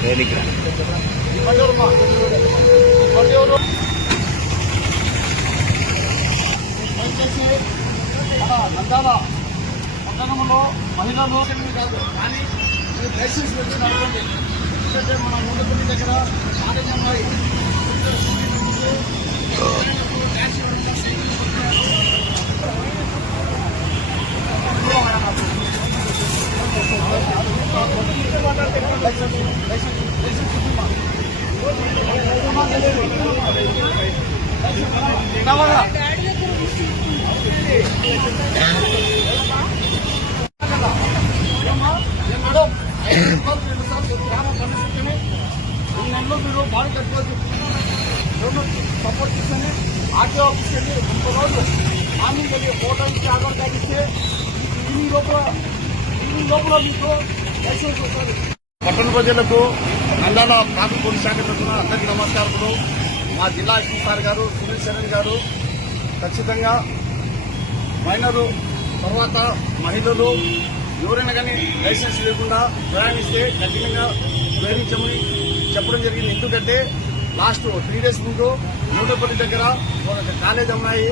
Telegram నందాల పట్టణంలో మహిళలు కాదు కానీ మీరు లైసెన్స్ పెట్టి నడవండి ఎందుకంటే మన ముందుపల్లి దగ్గర కాలేజ్ అమ్మాయి లైసెన్స్ లైసెన్స్ లైసెన్స్ ఇవ్వమా. కావాలా నెలలో మీరు బాడీ కట్టుకోవచ్చు సపోర్ట్ చేస్తేనే ఆర్టీ ఆఫీస్కి వెళ్ళి ముప్పై రోజులు మార్నింగ్ వెళ్ళి ఫోటో ఆధార్ కార్డు ఇస్తే ఈవినింగ్ లోపల ఈవినింగ్ లోపల మీకు లైసెన్స్ వస్తుంది. పట్టణ ప్రజలకు నందాల ట్రాఫిక్ పోలీస్ శాఖ తరఫున అందరికీ నమస్కారములు. మా జిల్లా ఎస్పీ గారు సునీల్ శరణ్ గారు ఖచ్చితంగా మైనరు తర్వాత మహిళలు ఎవరైనా కానీ లైసెన్స్ లేకుండా ప్రయాణిస్తే కఠినంగా ప్రయాణించమని చెప్పడం జరిగింది. ఎందుకంటే లాస్ట్ త్రీ డేస్ ముందు నూటపల్లి దగ్గర ఒక కాలేజ్ అమ్మాయి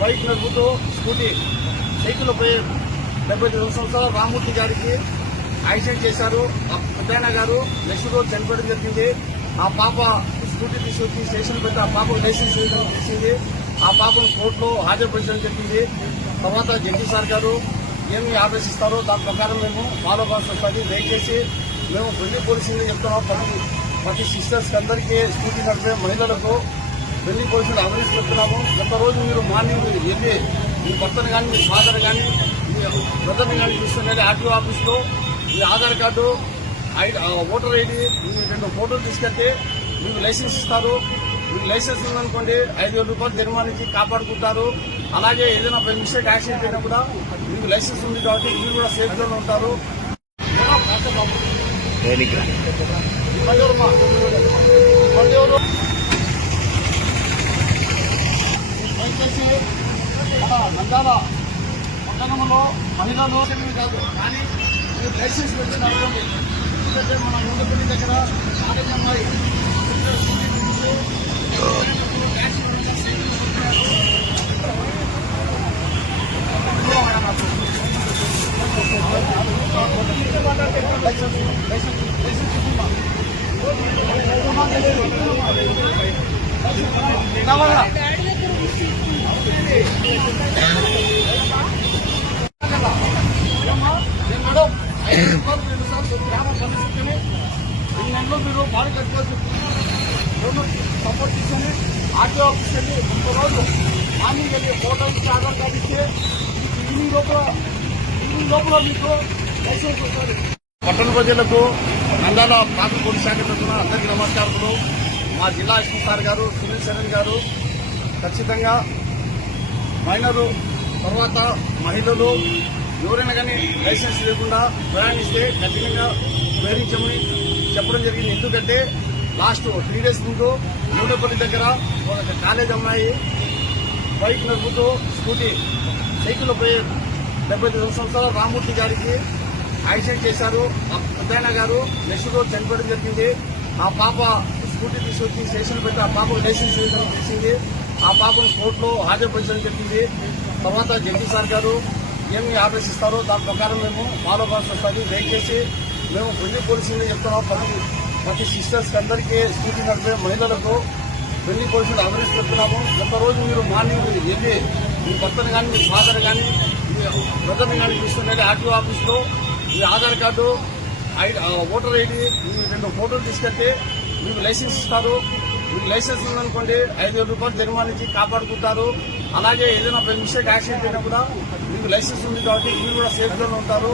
బైక్ నడుపుతూ స్కూటీ సైకిల్ పై డెబ్బై తొమ్మిది సంవత్సరాల రామూర్తి గారికి యాక్సిడెంట్ చేశారు. ఆ పెద్దయన గారు నెక్స్ట్ రోజు చనిపోవడం జరిగింది. ఆ పాప స్కూటీ తీసుకొచ్చి స్టేషన్ పెట్టి ఆ పాప లైసెన్స్ ఇవ్వడం చేసింది ఆ పాపను కోర్టులో హాజరుపరచడం జరిగింది. తర్వాత జడ్జీ సార్ గారు ఏమి ఆదేశిస్తారో దాని ప్రకారం మేము ఫాలో అవ్వాల్సి వస్తుంది దయచేసి మేము ఢిల్లీ పోలీసులు చెప్తున్నాం. ప్రతి ప్రతి సిస్టర్స్ అందరికీ స్కూటీ నడిపే మహిళలకు ఢిల్లీ పోలీసులు అవేర్నెస్ చెప్తున్నాము. గత రోజు మీరు మార్నింగ్ వెళ్ళి మీ భర్తను కానీ మీ ఫాదర్ కానీ మీ బ్రదర్ని కానీ చూస్తున్నది ఆర్టీఓ ఆఫీస్లో. మీ Aadhaar card I- voter ID మీ రెండు ఫోటోలు తీసుకెళ్తే మీకు లైసెన్స్ ఇస్తారు. మీకు లైసెన్స్ ఉందనుకోండి ఐదు వేల రూపాయలు జరిమానించి కాపాడుకుంటారు. అలాగే ఏదైనా బై మిస్టేక్ యాక్సిడెంట్ అయినా కూడా మీకు లైసెన్స్ ఉంది కాబట్టి మీరు కూడా సేఫ్గానే ఉంటారు. దయచేసి నందాల పట్టణంలో మహిళలు కాదు కానీ లైసెన్స్ పెట్టి నడవండి ఎందుకంటే మన ముందుపల్లి దగ్గర కాలేజ్ అమ్మాయి లైసెన్స్ లైసెన్స్ లైసెన్స్ ఇవ్వమా. నెలలో మీరు సపోర్ట్ చేస్తేనే ఆర్టీ ఆఫీస్కి వెళ్ళి మార్నింగ్ వెళ్ళి ఆధార్ ఈవినింగ్ లోపల ఈవినింగ్ లోపల మీకు లైసెన్స్ వస్తుంది పట్టణ ప్రజలకు నందాల ట్రాఫిక్ పోలీస్ శాఖ తరఫున అందరికీ నమస్కారములు మా జిల్లా ఎస్పీ సార్ గారు సునీల్ శరణ్ గారు ఖచ్చితంగా మైనరు తర్వాత మహిళలు ఎవరైనా కానీ లైసెన్స్ లేకుండా ప్రయాణిస్తే కఠినంగా ప్రయాణించమని చెప్పడం జరిగింది. ఎందుకంటే లాస్ట్ త్రీ డేస్ ముందు నూటపల్లి దగ్గర ఒక కాలేజ్ అమ్మాయి బైక్ నడుపుతూ స్కూటీ సైకిల్ పోయే డెబ్బై తొమ్మిది సంవత్సరాల రామూర్తి గారికి యాక్సిడెంట్ చేశారు. ఆ పెద్దయన గారు నెక్స్ట్ రోజు చనిపోవడం జరిగింది. ఆ పాప స్కూటీ తీసుకొచ్చి స్టేషన్ పెట్టి ఆ పాప లైసెన్స్ ఇవ్వడం చేసింది ఆ పాపను కోర్టులో హాజరుపరచడం జరిగింది. తర్వాత జడ్జి సార్ గారు ఏమి ఆదేశిస్తారో దాని ప్రకారం మేము ఫాలో అవ్వాల్సి వస్తుంది దయచేసి మేము పెళ్ళి పోలీసులు చెప్తున్నాం. ప్రతి ప్రతి సిస్టర్స్ అందరికీ స్కూటీ నడిపే మహిళలకు పెళ్ళి పోలీసులు అవేర్నెస్ చెప్తున్నాము రోజు మీరు మార్నింగ్ వెళ్ళి మీ భర్తను కానీ మీ ఫాదర్ కానీ మీ బ్రదర్ని కానీ చూస్తున్నది ఆర్టీఓ ఆఫీస్లో. మీ Aadhaar card ID voter ID మీ రెండు ఫోటోలు తీసుకెళ్తే మీకు లైసెన్స్ ఇస్తారు. మీకు లైసెన్స్ ఉందనుకోండి ఐదు వేల రూపాయలు జరిమానించి కాపాడుకుంటారు. అలాగే ఏదైనా మిస్టేక్ యాక్సిడెంట్ అయినా కూడా మీకు లైసెన్స్ ఉంది కాబట్టి మీరు కూడా సేఫ్గానే ఉంటారు.